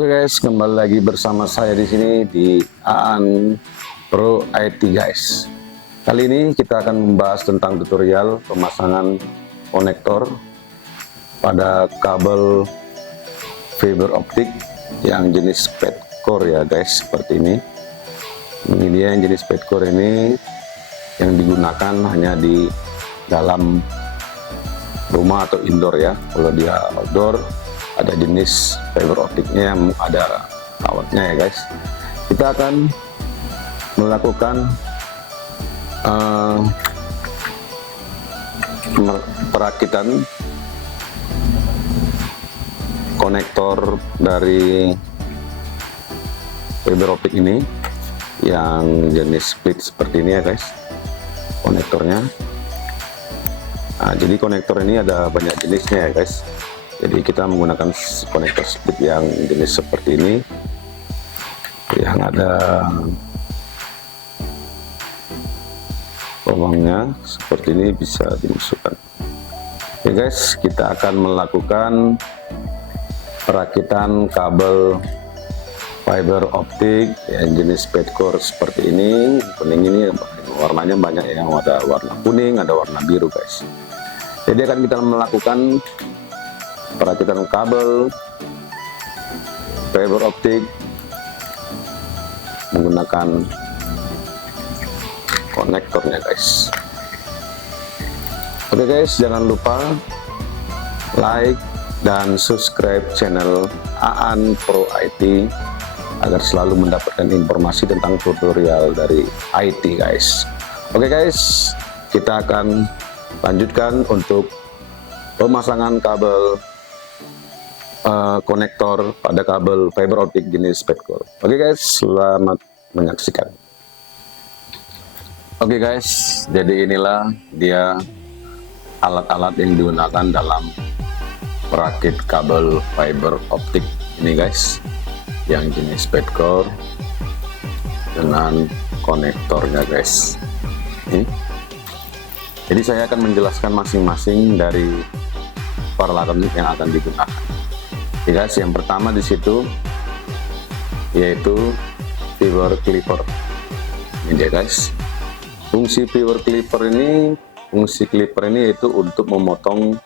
Oke guys, kembali lagi bersama saya di sini di Aan Pro IT guys. Kali ini kita akan membahas tentang tutorial pemasangan konektor pada kabel fiber optik yang jenis Padcore ya guys, seperti ini. Ini dia yang jenis Padcore ini yang digunakan hanya di dalam rumah atau indoor ya. Kalau dia outdoor ada jenis fiber optiknya yang ada kawatnya ya guys. Kita akan melakukan perakitan konektor dari fiber optik ini yang jenis split seperti ini ya guys, konektornya. Nah, jadi konektor ini ada banyak jenisnya ya guys. Jadi kita menggunakan konektor split yang jenis seperti ini, yang ada lubangnya seperti ini, bisa dimasukkan. Oke guys, kita akan melakukan perakitan kabel fiber optik yang jenis Padcore seperti ini. Kuning ini warnanya banyak, yang ada warna kuning, ada warna biru guys. Jadi akan kita melakukan perakitan kabel fiber optik menggunakan konektornya guys. Oke guys, jangan lupa like dan subscribe channel Aan Pro IT agar selalu mendapatkan informasi tentang tutorial dari IT guys. Oke guys, kita akan lanjutkan untuk pemasangan kabel konektor pada kabel fiber optik jenis Padcore. Oke guys, selamat menyaksikan. Oke guys, jadi inilah dia alat-alat yang digunakan dalam perakit kabel fiber optik ini guys, yang jenis Padcore dengan konektornya guys. Jadi saya akan menjelaskan masing-masing dari peralatan yang akan digunakan. Oke guys, yang pertama di situ yaitu fiber clipper. Ini dia guys. Fungsi fiber clipper ini, yaitu untuk memotong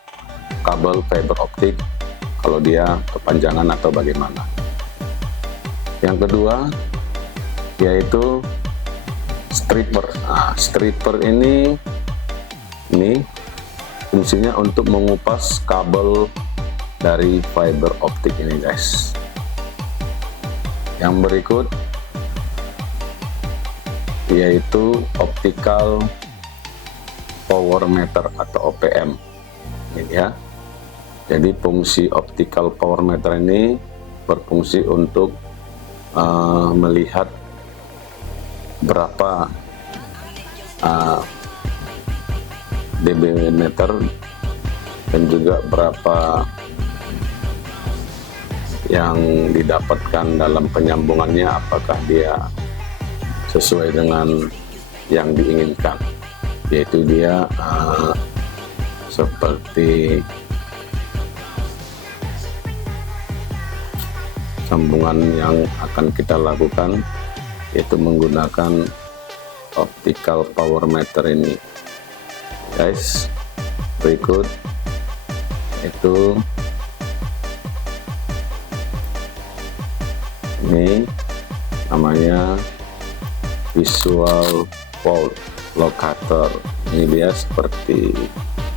kabel fiber optik kalau dia kepanjangan atau bagaimana. Yang kedua yaitu stripper. Nah, stripper ini fungsinya untuk mengupas kabel dari fiber optik ini guys. Yang berikut yaitu optical power meter atau OPM ini ya. Jadi fungsi optical power meter ini berfungsi untuk melihat berapa dB meter dan juga berapa yang didapatkan dalam penyambungannya, apakah dia sesuai dengan yang diinginkan, yaitu dia seperti sambungan yang akan kita lakukan, yaitu menggunakan optical power meter ini guys. Berikut itu ini namanya visual pole locator. Ini dia seperti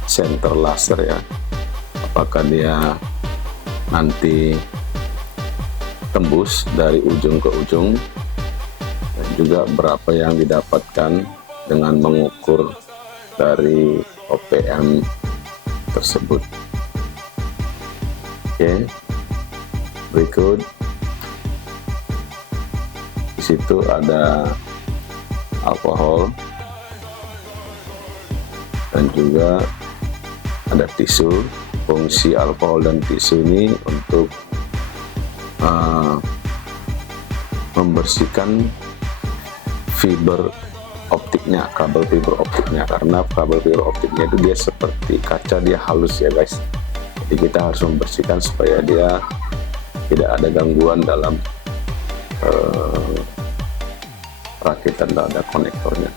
senter laser ya, apakah dia nanti tembus dari ujung ke ujung, dan juga berapa yang didapatkan dengan mengukur dari OPM tersebut. Oke, berikut di situ ada alkohol dan juga ada tisu. Fungsi alkohol dan tisu ini untuk membersihkan fiber optiknya, kabel fiber optiknya, karena kabel fiber optiknya itu dia seperti kaca, dia halus ya guys. Jadi kita harus membersihkan supaya dia tidak ada gangguan dalam perakitan dada konektornya.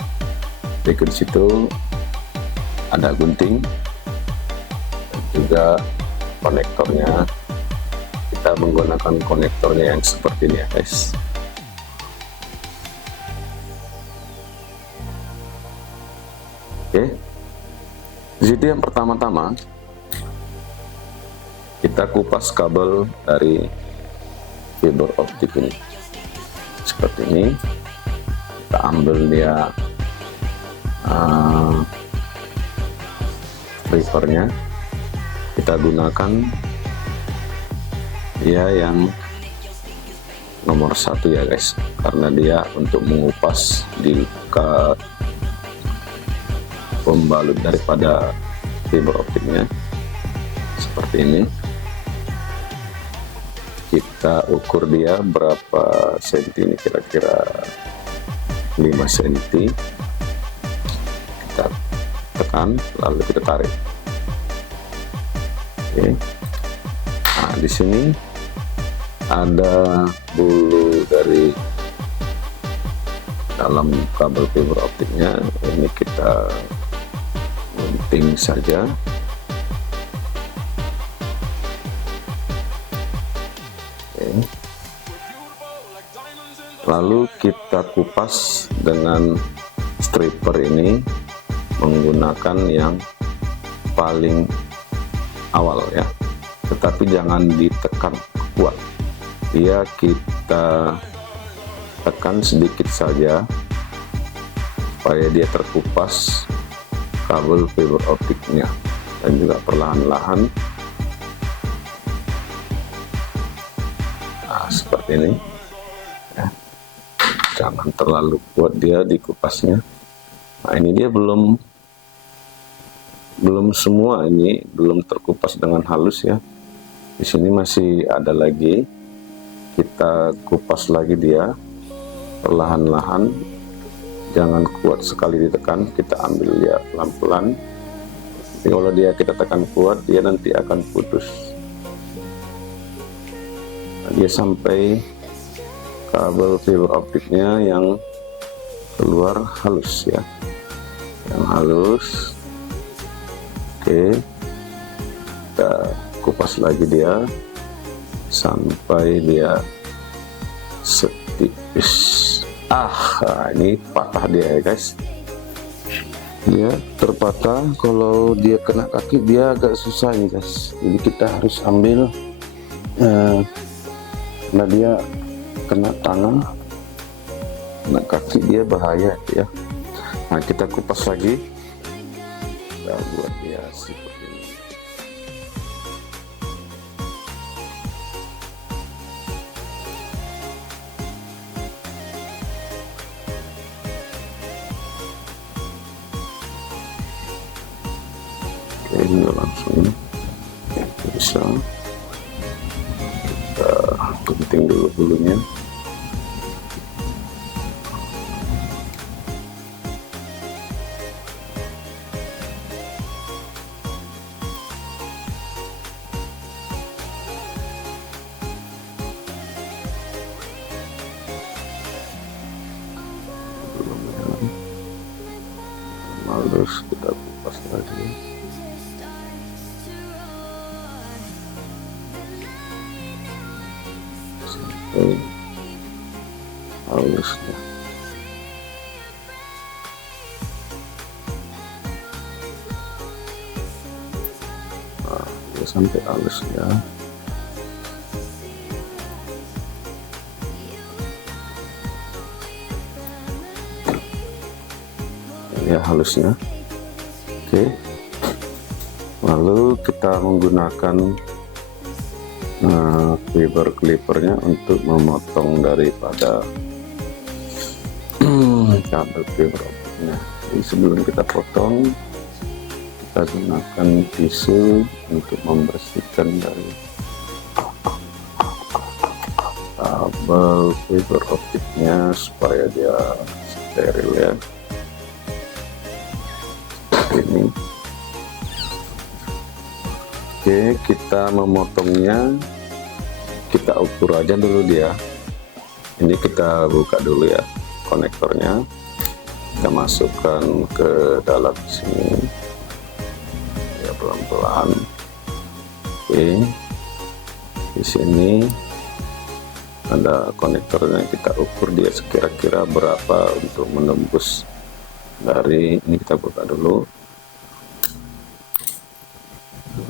Berikut situ ada gunting dan juga konektornya. Kita menggunakan konektornya yang seperti ini ya guys. Oke, di situ yang pertama-tama kita kupas kabel dari fiber optik ini seperti ini. Kita ambil dia stripernya, kita gunakan dia yang nomor 1 ya guys, karena dia untuk mengupas di luka pembalut daripada fiber optiknya seperti ini. Kita ukur dia berapa senti ini, kira-kira 5 cm. Kita tekan lalu kita tarik. Oke. Nah, di sini ada bulu dari dalam kabel fiber optiknya. Ini kita gunting saja. Lalu kita kupas dengan striper ini menggunakan yang paling awal ya, tetapi jangan ditekan kuat, dia kita tekan sedikit saja supaya dia terkupas kabel fiber optiknya, dan juga perlahan-lahan seperti ini ya. Jangan terlalu kuat dia dikupasnya. Nah, ini dia belum semua, ini belum terkupas dengan halus ya. Di sini masih ada lagi, kita kupas lagi dia perlahan-lahan, jangan kuat sekali ditekan, kita ambil dia pelan-pelan. Tapi kalau dia kita tekan kuat, dia nanti akan putus. Nah, dia sampai kabel fiber optiknya yang keluar halus ya, yang halus. Oke, kita kupas lagi dia sampai dia setipis. Nah, ini patah dia ya guys, dia terpatah. Kalau dia kena kaki dia agak susah nih guys, jadi kita harus ambil karena dia kena tangan, kena kaki dia bahaya ya. Nah, kita kupas lagi, kita buat dia seperti ini. Oke, ini langsung bisa kita gunting dulu bulunya. Halus kita kupas lagi. Sampai halusnya. Nah, dia sampai halus ya. Ya halusnya. Oke, lalu kita menggunakan fiber clippernya untuk memotong daripada kabel fiber optiknya. Jadi sebelum kita potong, kita gunakan tisu untuk membersihkan dari kabel fiber optiknya supaya dia steril ya. Ini. Oke, kita memotongnya kita ukur aja dulu dia. Ini kita buka dulu ya konektornya, kita masukkan ke dalam sini ya, pelan-pelan. Oke, di sini ada konektornya, kita ukur dia kira-kira berapa untuk menembus dari ini. Kita buka dulu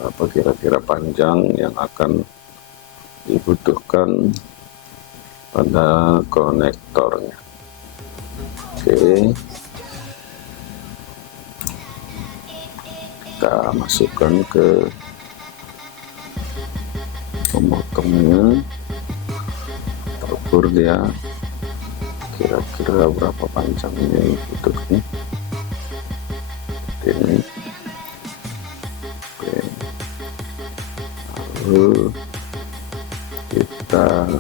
apa kira-kira panjang yang akan dibutuhkan pada konektornya. Oke, kita masukkan ke pemotongnya, terukur dia kira-kira berapa panjangnya dibutuhkan. Ini oke, lalu kita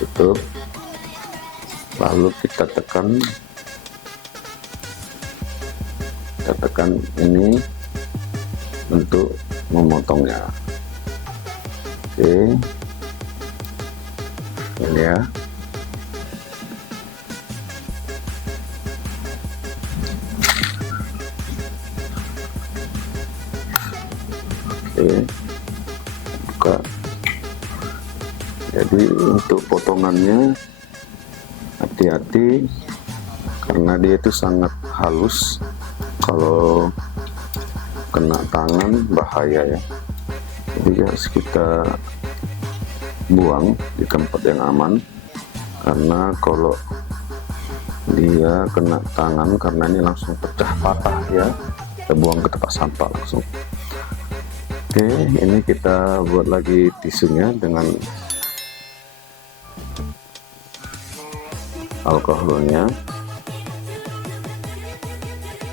tutup, lalu kita tekan ini untuk memotongnya. Oke, ini ya. Oke, buka. Jadi untuk potongannya hati-hati karena dia itu sangat halus, kalau kena tangan bahaya ya. Jadi harus kita buang di tempat yang aman, karena kalau dia kena tangan, karena ini langsung pecah patah ya, kita buang ke tempat sampah langsung. Oke, ini kita buat lagi tisunya dengan alkoholnya.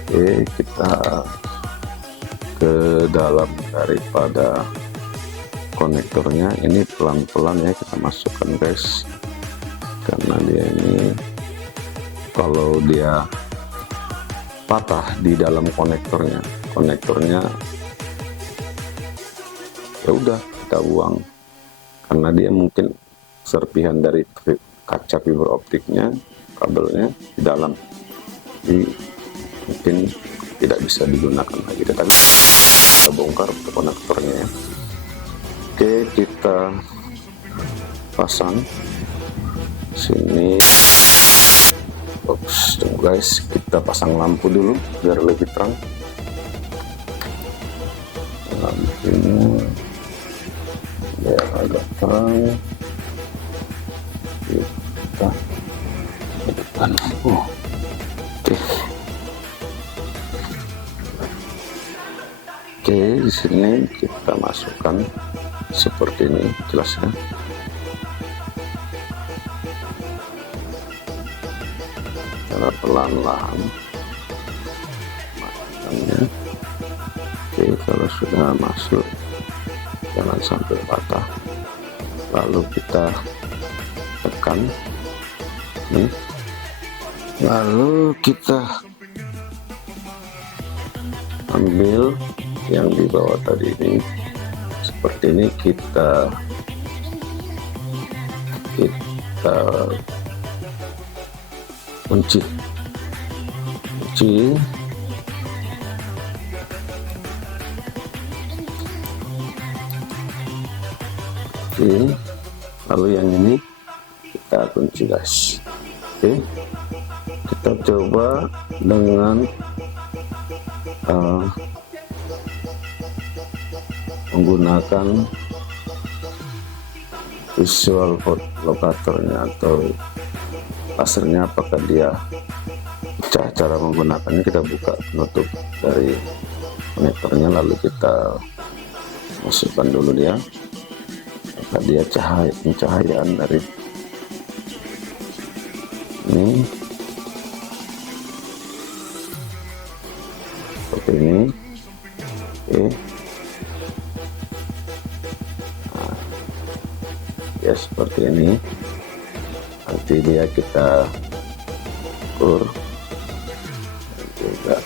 Oke, kita ke dalam daripada konektornya, ini pelan-pelan ya kita masukkan guys, karena dia ini kalau dia patah di dalam konektornya ya udah kita buang, karena dia mungkin serpihan dari kaca fiber optiknya, kabelnya di dalam, jadi mungkin tidak bisa digunakan lagi. Tetapi kita bongkar untuk konektornya ya. Oke, kita pasang sini. Oops, tunggu guys, kita pasang lampu dulu biar lebih terang. Lampunya biar agak terang. Kita hidupkan lampu. Oke, di sini kita masukkan seperti ini jelasnya. Cara pelan-pelan masukkannya. Oke, kalau sudah masuk jangan sampai patah, lalu kita tekan nih, lalu kita ambil yang di bawah tadi ini seperti ini, kita kunci lalu yang ini kita kunci guys. Oke, kita coba dengan menggunakan visual locatornya atau lasernya, apakah dia pecah. Cara menggunakannya, kita buka penutup dari konektornya, lalu kita masukkan dulu dia, apakah dia pencahayaan dari ini seperti ini. Oke, nah, ya seperti ini. Nanti dia kita ukur, juga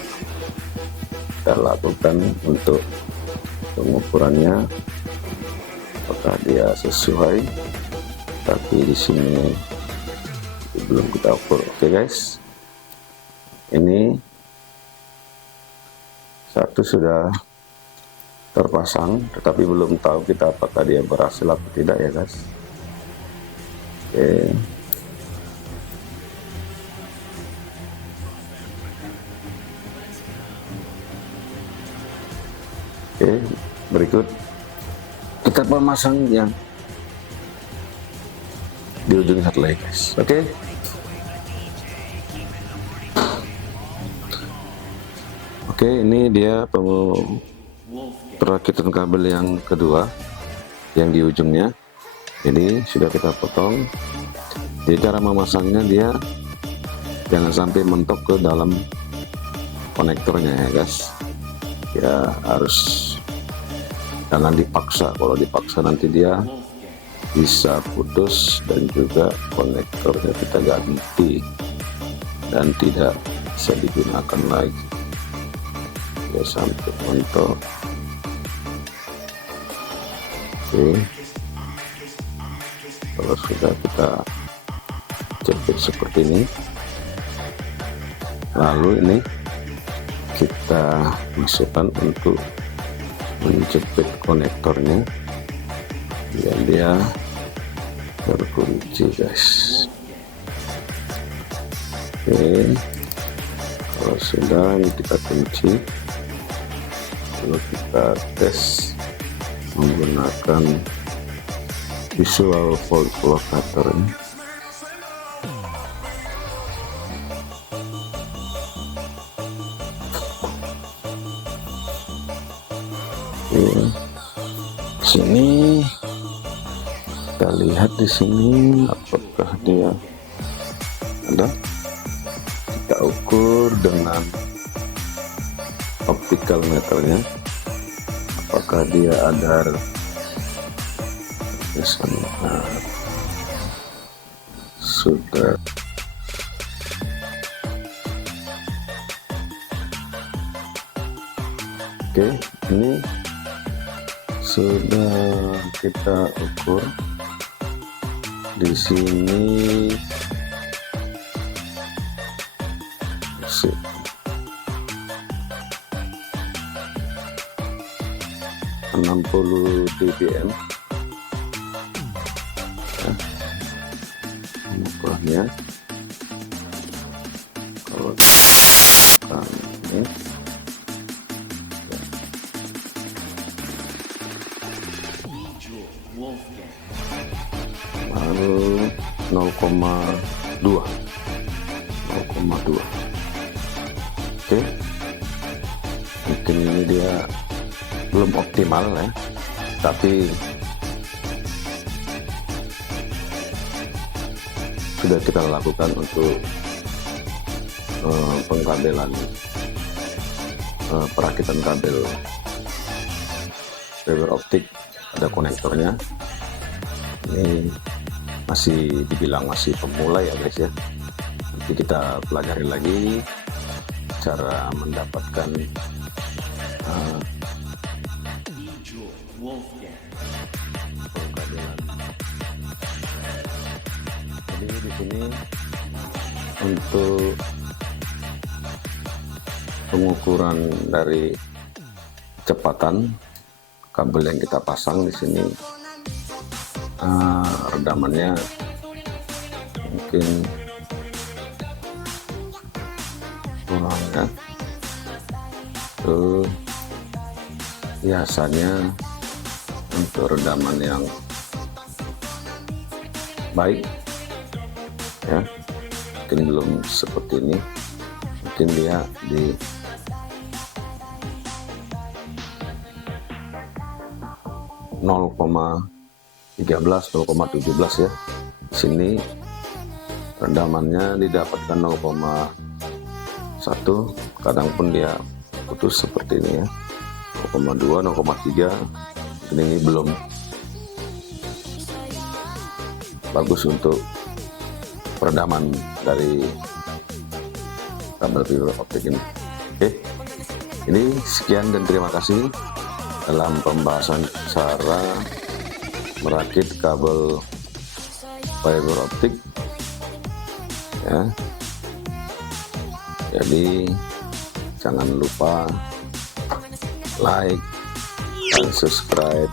kita lakukan untuk pengukurannya apakah dia sesuai, tapi di sini belum kita ukur. Oke guys, ini satu sudah terpasang, tetapi belum tahu kita apakah dia berhasil atau tidak ya guys. Oke. Oke, berikut kita memasang yang di ujung satu lagi guys. Oke. Oke, ini dia perakitan kabel yang kedua yang di ujungnya. Ini sudah kita potong. Jadi cara memasangnya, dia jangan sampai mentok ke dalam konektornya ya guys. Ya harus, jangan dipaksa. Kalau dipaksa nanti dia bisa putus dan juga konektornya kita ganti dan tidak bisa digunakan lagi ya sampai mentok. Oke, kalau sudah kita jepit seperti ini, lalu ini kita masukkan untuk menjepit konektornya biar dia terkunci guys. Oke, kalau sudah ini kita kunci, lalu kita tes menggunakan visual volt locator ini. Sini kita lihat di sini apakah dia ada. Kita ukur dengan optical meternya apakah dia ada di sana. Nah, sudah. Oke, ini sudah kita ukur. Di sini sip. 60 dBm ya, ukurannya. Kalau ini lalu 0,2. Oke, mungkin ini dia belum optimal ya, tapi sudah kita lakukan untuk pengkabelan perakitan kabel fiber optik. Ada konektornya. Ini masih dibilang masih pemula ya guys ya. Nanti kita pelajari lagi cara mendapatkan pengkabelan. Jadi di sini untuk pengukuran dari kecepatan kabel yang kita pasang di sini, redamannya mungkin kurang ya. Itu biasanya untuk redaman yang baik ya, mungkin belum seperti ini, mungkin dia di 0,13 0,17 ya. Sini redamannya didapatkan 0,1, kadang pun dia putus seperti ini ya, 0,2 0,3. Ini belum bagus untuk peredaman dari kabel fiber optik ini. Oke, ini sekian dan terima kasih. dalam pembahasan cara merakit kabel fiber optik ya. Jadi jangan lupa like dan subscribe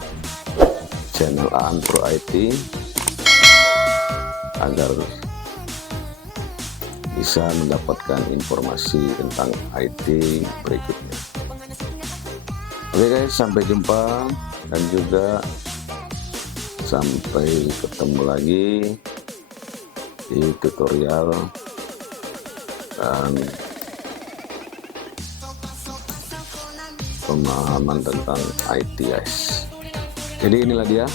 channel AAN Pro IT agar bisa mendapatkan informasi tentang IT berikutnya. Oke guys, sampai jumpa dan juga sampai ketemu lagi di tutorial dan pemahaman tentang IT guys. Jadi inilah dia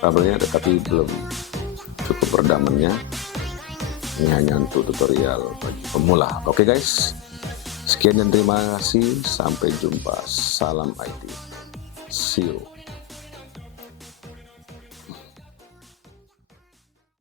kabelnya, tetapi belum cukup redamannya. Ini hanya untuk tutorial bagi pemula. Oke guys, sekian dan terima kasih. Sampai jumpa. Salam IT. See you.